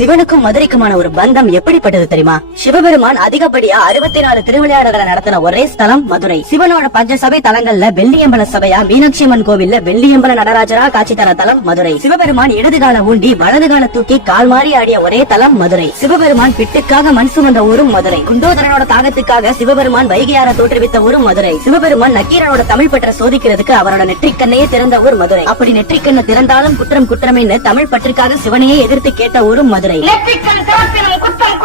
சிவனுக்கும் மதுரைக்குமான ஒரு பந்தம் எப்படிப்பட்டது தெரியுமா? சிவபெருமான் அதிகப்படியா அறுபத்தி நாலு திருவிளையாடல்களை நடத்தின ஒரே ஸ்தலம் மதுரை. சிவனோட பஞ்சசபை தலங்கள்ல வெள்ளியம்பல சபையா மீனாட்சி அம்மன் கோவில்ல வெள்ளியம்பல நடராஜரா காட்சி தர தலம் மதுரை. சிவபெருமான் இடதுகால ஊண்டி வலது கால தூக்கி கால் மாறி ஆடிய ஒரே தலம் மதுரை. சிவபெருமான் பிட்டுக்காக மண் சுமந்த ஊரும் மதுரை. குண்டோதரனோட தாகத்துக்காக சிவபெருமான் வைகையார தோற்றுவித்த ஊரும் மதுரை. சிவபெருமான் நக்கீரனோட தமிழ் பற்ற சோதிக்கிறதுக்கு அவரோட நெற்றிக்கண்ணையே திறந்த ஊர் மதுரை. அப்படி நெற்றிக்கண்ணு திறந்தாலும் குற்றம் குற்றமேன்னு தமிழ் பற்றுக்காக சிவனையே எதிர்த்து கேட்ட ஊரும் மதுரை. குற்றமே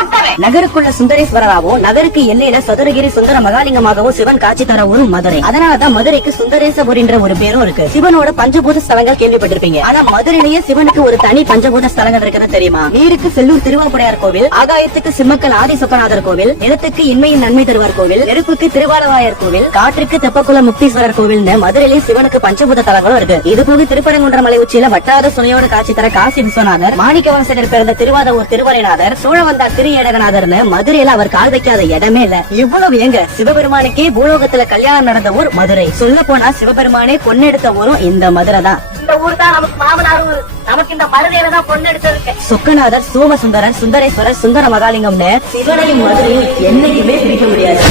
நகருக்குள்ள சுந்தரேஸ்வரராகவும் நகருக்கு எல்லையில சதுரகிரி சுந்தர மகாலிங்கமாகவும் சிவன் காட்சி தர ஊரும் மதுரை. அதனாலதான் மதுரைக்கு சுந்தரேசபுரி என்ற ஒரு பேரும் இருக்கு. சிவனோட பஞ்சபூத ஸ்தலங்கள் கேள்விப்பட்டிருப்பீங்க. ஆனா மதுரையிலேயே சிவனுக்கு ஒரு தனி பஞ்சபூத ஸ்தலங்கள் இருக்குன்னு தெரியுமா? நீருக்கு செல்லூர் திருவாப்புடையார் கோவில் ஆகாயத்துக்கு சிம்மக்கல் ஆதி சொக்கநாதர் கோவில் நிலத்துக்கு இன்மையின் நன்மை தருவார் கோவில் நெருப்புக்கு திருவாலவாயர் கோவில் காற்றுக்கு தெப்பக்குள முக்தீஸ்வரர் கோவில்னு மதுரையிலே சிவனுக்கு பஞ்சபூத தலங்களும் இருக்கு. இது போக திருப்பரங்குன்ற மலை உச்சியில வட்டாத சுனையோட காட்சி தர காசி விஸ்வநாதர் மாணிக்கவாசகர் பிறந்த திருவாதூர் திருவரைநாதர் சோழவந்தார் திரு ஏடகநாதர்னு மதுரையில அவர் கால் வைக்காத இடமே இல்ல. இவ்வளவு எங்க? சிவபெருமானுக்கே பூலோகத்துல கல்யாணம் நடந்த ஊர் மதுரை. சொல்ல போனா சிவபெருமானே பொண்ணெடுத்த ஊரும் இந்த மதுரை தான். இந்த ஊர் தான் நமக்கு மாமனார் ஊர். நமக்கு இந்த மருதையில தான் பொண்ணு எடுத்ததுக்கு சொக்கநாதர் சோமசுந்தரன் சுந்தரேஸ்வரர் சுந்தர மகாலிங்கம்னு சிவனையும் மதுரையும் என்னைக்குமே பிரிக்க முடியாது.